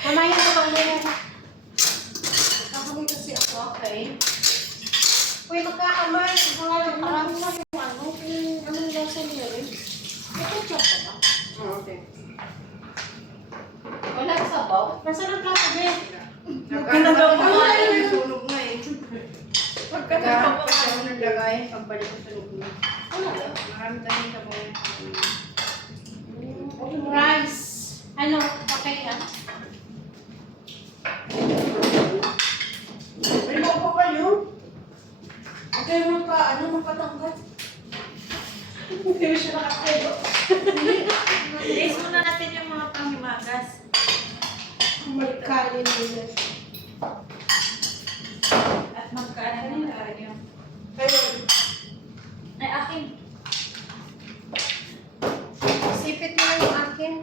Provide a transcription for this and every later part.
Mamaya na kang muna. Nakakamay kasi ako. Okay. Uy, magkakamay. Marami na yung ano. Anong lasa niya rin? Ito chop ka ba? Okay. Wala sabaw. Nasaan ang plato, Ben? Nagkanabaw ko nga yung sunog na eh. Magkanabaw ko Pagkatapos ako naglagay, pagbalik ko sunog na. Wala lang. Marami tayo sa mga. Rice. Ano? Okay, ah? May mga pa kayo? Okay mo pa, ano, mapatanggal? Hindi mo siya nakakayo. Release muna natin yung mga panghimagas. Magkalin nila. At magkaanan na tayo. Kayo. Ay, akin. Sipit mo yung akin.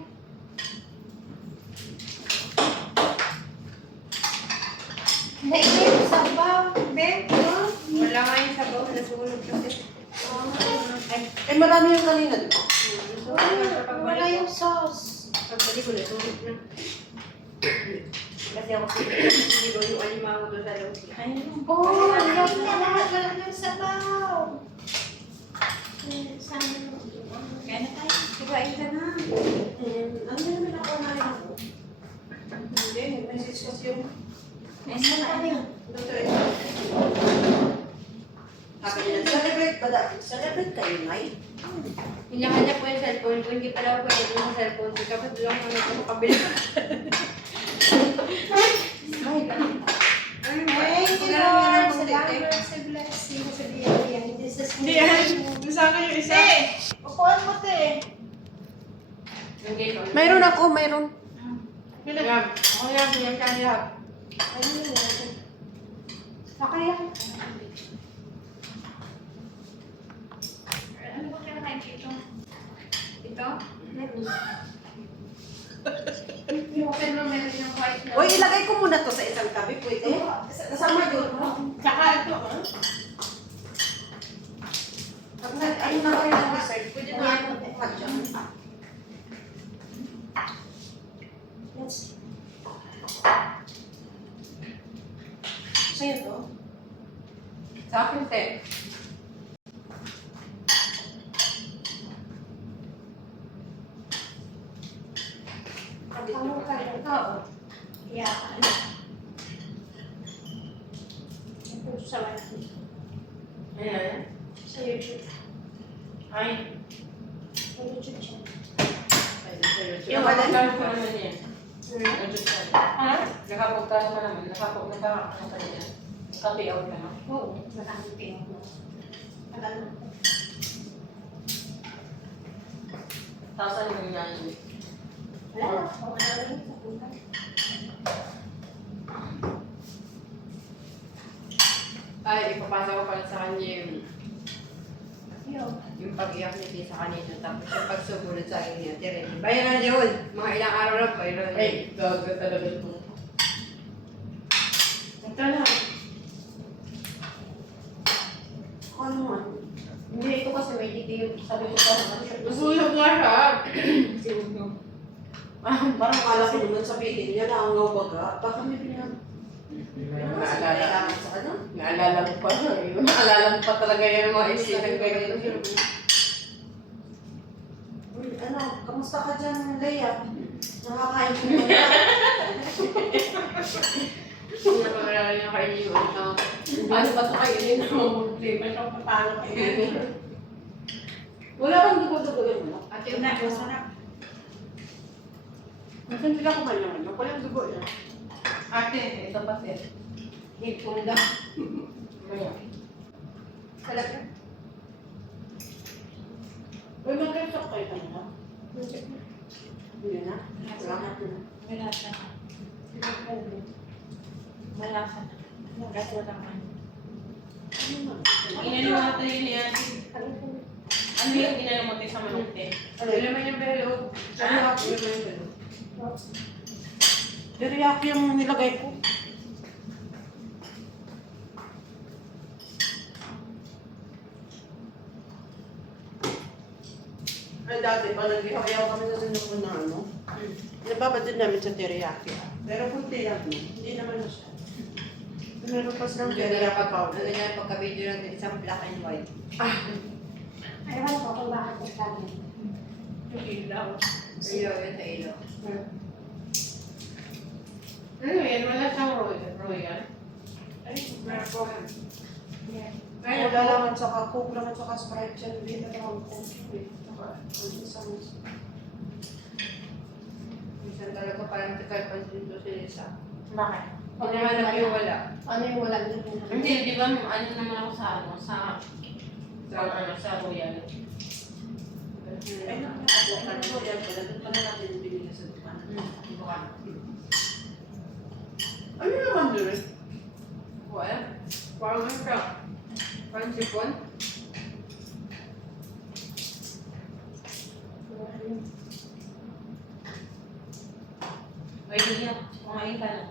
Hindi ito yung sabaw. Ben, no? Wala nga yung sabaw, nasunog kasi. Eh, marami yung kanina, di ba? Wala yung sauce. Pagbalik ko, nasunog na. Kasi ako hindi ko yung alimango doon sa loob. Ayun. Oh, alam na lahat. Wala na yung sabaw. Sana mo. Kaya na tayo. Kumain ka na. Ano naman ako na rin ako? Hindi, message kasi yung Ayun na tayo. doctor. Sabi nila, celebrate kayo, Nay? Kanya-kanya po yung cellphone ko, hindi pala ako pwede yung cellphone ko. Kapag doon ako nito makabili. Thank you, Lord. Salamat sa blessing sa biyaya. Hindi yan. Saan kayo isa? Upuan mo, te. Mayroon ako, mayroon. Bilang. Yan. Ako yan, yan ka lahat. Ano yun? Okay yan. Ano ba kinakain dito? Ito? Yung open mo, meron yung white na. Uy, ilagay ko muna to sa isang tabi, pwede? Kasama doon, no? Tsaka ito, ha? Pag ano na kayo ng dessert, pwede na ako kukuha dyan. Yes. Sa'yo to? Sa akin, te. Ano ka yun? Oo. Yeah. Ito sa white. Ayan. Sa YouTube. Ay. Sa YouTube siya. Yung Nakapagkano pa naman yan. Ha? Nakapagkano pa naman. Nakakano ka niya. Nakapiyaw ka na. Oo. Maraming pinag mo. Tagal na. Tapos ano yung nangyayari? Wala na. Wala na rin sa punta. Ay, ipapasa ko pala sa kanya Yun. yung pag-iyak niya sa kanina. Tapos yung pagsubulat sa akin niya. Tere, bayan na yun. Mga ilang araw na pa. Ay, gaga talaga ito. Ito na. Ano man? Hindi, ito kasi may detail. Sabi ko pa naman siya. Nasunog nga siya. Sinunog. Parang kala ko naman sabihin niya na ang baga. Baka may pinag... Naalala. sa ano? Naalala mo pa. Naalala mo pa talaga yung mga incident kayo. Uy, ano, kamusta ka dyan, Leia? Nakakain ko na. Kung nakalala niya kayo yun. Ano ba ito kayo yun? Problema siya kung paano kayo. Wala kang dugo-dugo mo. Ate, una, masarap. Nasaan sila kumain naman? Walang dugo niya. Ate, ito pa sir. Hipon lang. Maya. Talaga. Uy, mag-resok kayo kanina. Hindi na. Salamat na. Malasa na. Malasa na. Kahit walang ano. Inano natin yun yan. Ano yung inano mo tayo sa manok te? Ano naman yung belo? Ano ako yung belo? Teriyaki yung nilagay ko. Ay, dati pa nag-ihayaw kami sa sinunod na ano. Ibabad din namin sa teriyaki. Pero kunti lang. Hindi naman siya. Meron pa silang teriyaki powder. Ano na pagka-video natin, isang black and white. Ay, wala ko kung bakit ito sabi. Yung ilaw. Ilaw yun sa ilaw. Ano yan? Wala siyang royal. Ay, meron po. Ay, wala lang at saka Coke lang at saka Sprite siya. Hindi na lang Coke. Isang Minsan talaga parang tikal-pansin to si Lisa. Bakit? Hinahanap yung wala. Ano yung wala dito? Hindi, di ba ano naman ako sa royal. ay, nakakapok yan pala. Doon pala natin binili sa dukan. Ano naman doon eh? Wala. Parang ano siya? Parang sipon? Ay, hindi yan. Kumain ka na.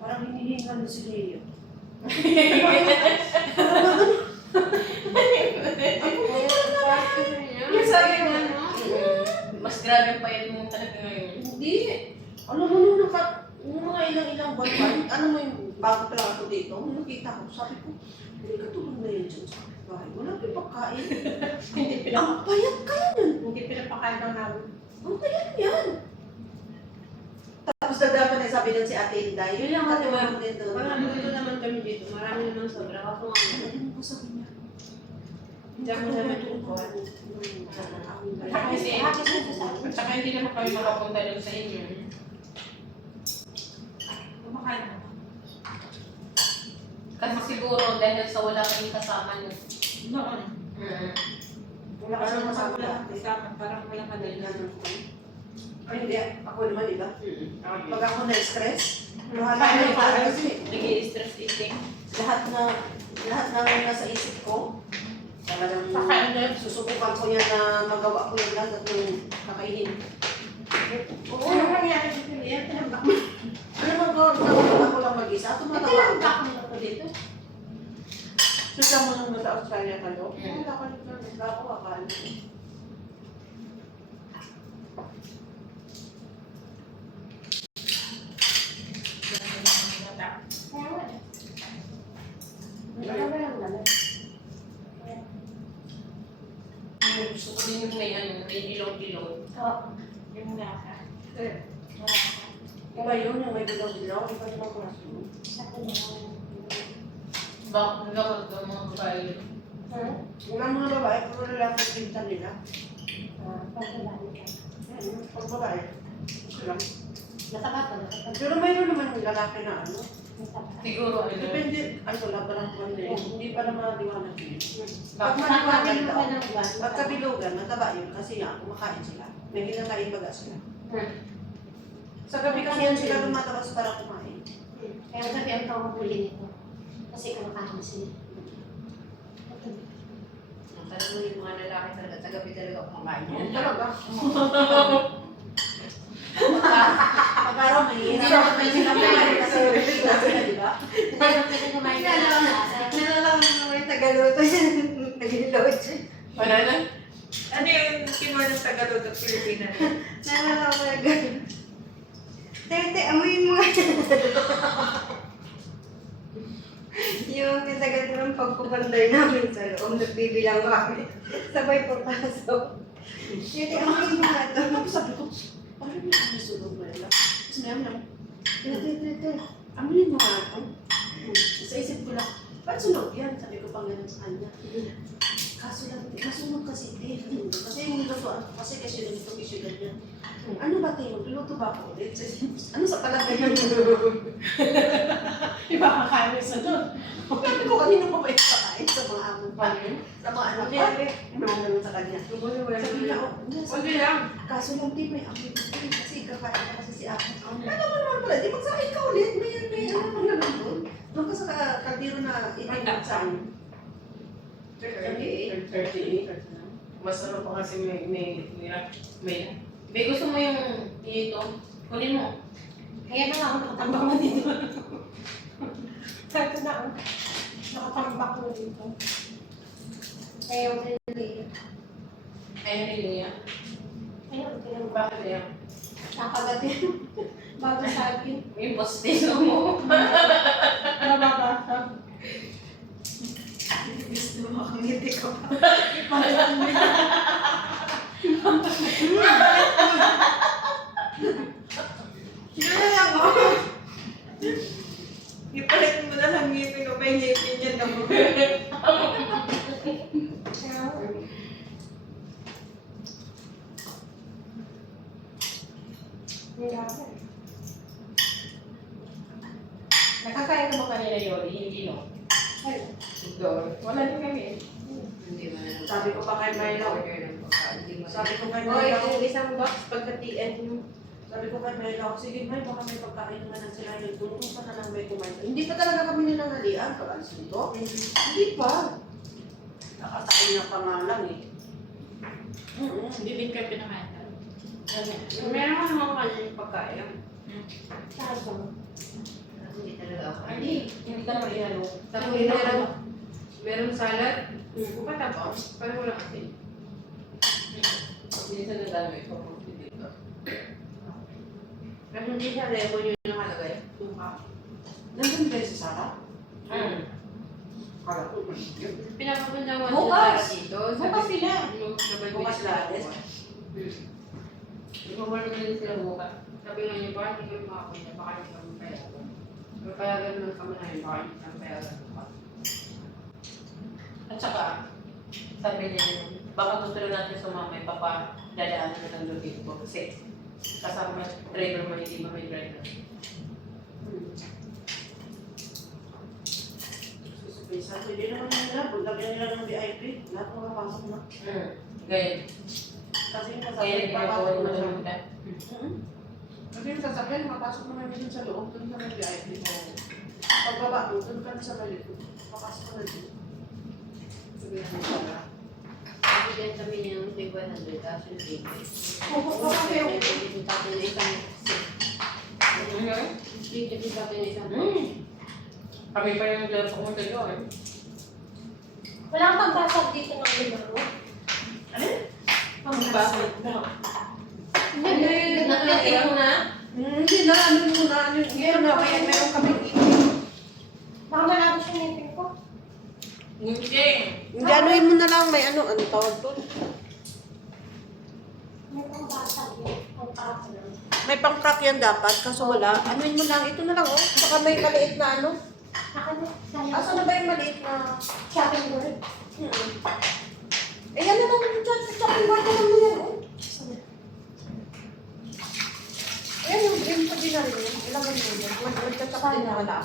Parang hinihinga na si Leo. Yung sabi mo ano? Mas grabe pa yun mo talaga ngayon. Hindi. Alam mo nung nung mga ilang buwan, ano mo yung bago pa lang ako dito, nung nakita ko, sabi ko, hindi ka tulong na yun dyan sa bahay. Wala pa yung pagkain. Ang payat kaya nun. Hindi pinapakain lang namin. Ang payat yan. Tapos dagdagan na sabi nun si Ate Inday. Yun lang kasi Katuwang din doon. Parang dito naman kami dito. Marami naman sobra. Kaso nga ano. Ano ko sabi niya? Hindi ako naman yung kuhan. Kasi, at saka hindi naman kami makapunta doon sa inyo. Kumakain na. Kasi siguro dahil sa wala kayong kasama nyo. Noon. Wala ka naman sa Wala kasama. Parang wala ka din. Ay, hindi. Ako naman, di ba? Pag ako na-stress, lahat Paano na pa? kasi Nag-i-stress eating. lahat na nasa isip ko, talagang Kakain susubukan ko yan na magawa ko yung lahat at yung kakainin. Oo, Ano nangyari dito? Yan, tinambak mo. ano magawa ko lang mag-isa? Tumatawa Tinambak ako. mo ako dito. Susa mo nung nasa Australia ka, no? Mm. Wala ka nito. Wala ko akala. Kaya nga eh. Wala ba lang naman? Gusto ko din yung may ilong-ilong. Oo. Yung lasa. Iba yun, yung may bilaw-bilaw. Iba yung mga klase mo. Sa kanya. Bakit nagkakot ng mga babae yun? Wala mga babae, pero lalaki ang pinta nila. Pagkabali ka. Pag babae, gusto lang. Mataba pa. Mataba. Pero mayroon naman yung lalaki na ano. Mataba. Siguro ano. Depende, ay wala pa lang kung ano hindi pa naman maliwanag yun. Pag Bakit? maliwanag Pagkabili mo daw, ka ng buwan. pag kabilugan, mataba yun kasi nga, kumakain sila. May kinakain baga sila. Sa gabi kasi yan sila lumatabas para kumain. Kaya sabi ang tawag huli nito. Kasi kumakain sila. Alam mo yung mga lalaki talaga, sa gabi talaga kumakain yan. Talaga. Pag-araw, may hirap may sila kumain kasi bigla sila, di ba? Kaya pwede kumain na lang. Nalalaman mo naman yung tagaluto yan. Nag-load siya. Wala na? Ano yung kimor ng Tagalog at Pilipinas? Nalalaman mo na gano'n. Tete, amoyin mo nga. Yung katagal ng pagpupanday namin sa loob, nagbibilang kami. Sabay papasok. Tete, amoyin mo nga ito. Tapos sabi ko, parang may kami sulong na nila. Tapos may amin ako, amin mo nga ako. Sa isip ko lang, ba't sunog yan? Sabi ko pang ganun sa kanya. Kaso lang, masunog kasi Dave. Kasi yung lutuan ko, kasi itong issue ganyan. Ano ba tayo? Luluto ba ako ulit? Ano sa palagay yun? Iba kakain sa doon. Sabi ko, kanino pa ba yung pakain sa mga amo pa? Sa mga anak ko? Ano ang ganun sa kanya? Sabi niya, oh, Huwag lang. kaso lang di may amoy ko rin kasi kakain na kasi si ate. Ano mo naman pala, di magsahin ka ulit. May ano naman naman doon. Doon ka sa kaldero na itinod sa amin. 38. Masarap pa kasi may gusto mo yung ito, kunin mo. Kaya na nga ako nakatambak mo dito. Sabi na ako. Nakatambak mo dito. Kaya yung pinili. Ay, nililiya. Ayun, tingnan mo. Bakit yan? Nakagat yan. Bago sa akin. Yung postizo mo. Nababasa. Gusto mo akong ngiti ko pa. Yun na lang mo. Ipalit mo na lang ngipin o pa yung ngipin niya na mo. Nakakain ka ba kanina yun? Hindi, no? Doon. Wala din kami. Hindi mo na. Sabi ko pa kay Myla, sabi ko kay O, Myla, itong isang box pagka-TN nyo. sabi ko kay Myla, sige May, baka may pagkain naman ng sila yun. Tulong ka na lang may kumain. Hindi pa talaga kami ninangalian pag alis nito. Hindi pa. Nakasain na pa nga lang eh. Hindi din kayo pinakain. Meron ka naman kanyang pagkain. Saan ba? Hindi talaga ako. Hindi. Hindi ka naman inano. Tapos meron salad. Patapos. Parang wala kasi. Hindi sa nagano ito. Dito. Pero hindi siya lemon yung nakalagay. Tuka. Nandun ba si Sarah? Kala ko pinapapunta ko Bukas! sa dito. Bukas sila. Bukas lahat. Di ba wala din sila buka? Sabi nga niya, baka hindi kayo makapunta, baka hindi kami payagan. Pero payagan naman kami na yun, baka hindi kami payagan. At saka, sabi niya, baka gusto rin natin sumama, papadadaanan na ng lobby ko. Kasi kasama driver mo, hindi ba may driver? Susupisa. So, hindi naman nila. Lagyan nila ng VIP. Lahat mga pasok na. Ganyan. Kasi yung Kaya sasakyan, ginagawa papasok mo na siya. naman ka. Kasi yung sasakyan, mapasok naman yun sa loob. Doon sa may VIP. Pagbaba mo, doon ka na sa balik. Papasok ka na dito. Sabi na nila na. Bigyan kami ng 100 kaso yung baby. Bigyan sa akin ng isang bigyan sa akin ng isang Kami pa yung laro ko mo tayo eh. Wala kang pagbasag dito ng libro. Ano? Pagbasag na. Hindi, Nakalagay mo na? Hindi na, ano muna. Ngayon na, kaya meron kami Baka malabo siya ngipin ko. Hindi. Hindi, anuin mo na lang. May ano tawag doon? May pagbasag yun. Ang parang lang. May pang-crack yan dapat, kaso wala. Anuin mo lang. Ito na lang, oh. Saka may maliit na ano. Akin na. Sayang. Asa na ba yung maliit na... Shopping board. Eh, yan na lang yung chat. Shopping board na lang mo yan, oh. Ayan yung green pa din na rin. Ilagay mo yan. Magkaksak din na wala.